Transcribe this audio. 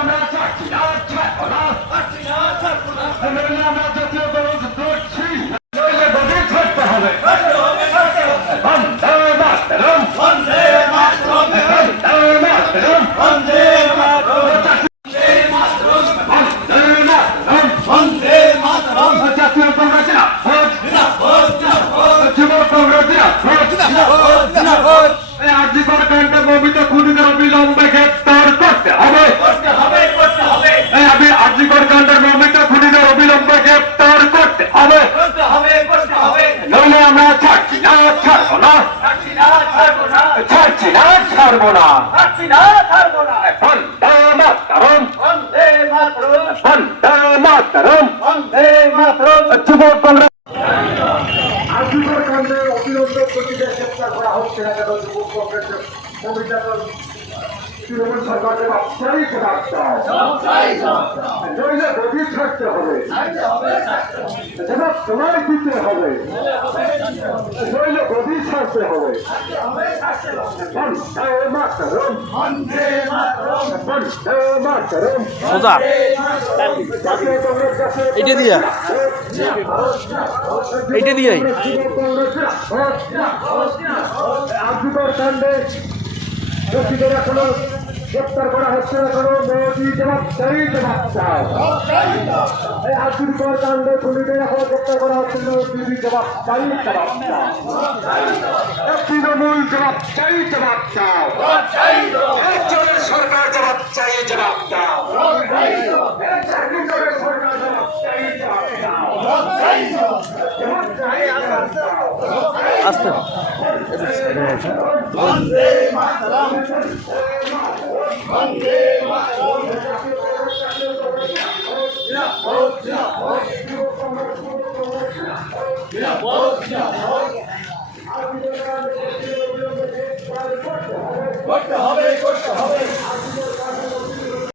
আমরা চাচ্ছি না, ছাড়বো না। আমরা জাতীয় দল করছি, নইলে গদি ছাড়তে হবে। বন্দে মাতরম, বন্দে মাতরম, বন্দে মাতরম, বন্দে মাতরম, বন্দে মাতরম। জাতীয় কংগ্রেস যুব কংগ্রেস আর্যিকর কাণ্ডে মমিতা খুনিদের অবিলম্বে গ্রেপ্তার করতে হবে। আর্যিকর কাণ্ডের মমিতা খুনিদের অবিলম্বে গ্রেপ্তার করতে হবে। নইলে আমরা ছাড়ছি না, ছাড়বো না, ছাড়ছি না, ছাড়বো না। বন্দে মাতরম, বন্দে মাতরম। যুব কংগ্রেস আর্যিকর কাণ্ডে অবিলম্বে খুনিদের গ্রেপ্তার করা হচ্ছে না কেন? যুব কংগ্রেসের মমিতা তৃণমূল সরকারকে বাচ্চাই নইলে গদি ছাড়তে হবে, তোমার দিতে হবে, নইলে গদি ছাড়তে হবে। বন্দে মাতরম, বন্দে মাতরম। এইটা দিয়া আর্যিকর কাণ্ডে দোষীদের এখনো গ্রেপ্তার করা হচ্ছে না, কোনো মোদী জবাব চাই, জবাব চাও। এই আর্যিকর কাণ্ডে খুনিদের এখনো গ্রেপ্তার করা হচ্ছে না, মোদী জবাব চাই, জবাব চাও। তৃণমূল জবাব চাই, জবাব চাও। চোরের সরকার জবাব চাই, জবাব চাও। চোরের সরকার জবাব চাই, জবাব চাও। আস্তে বন্দে মাতরম, বন্দে মাতরম। করতে হবে, করতে হবে।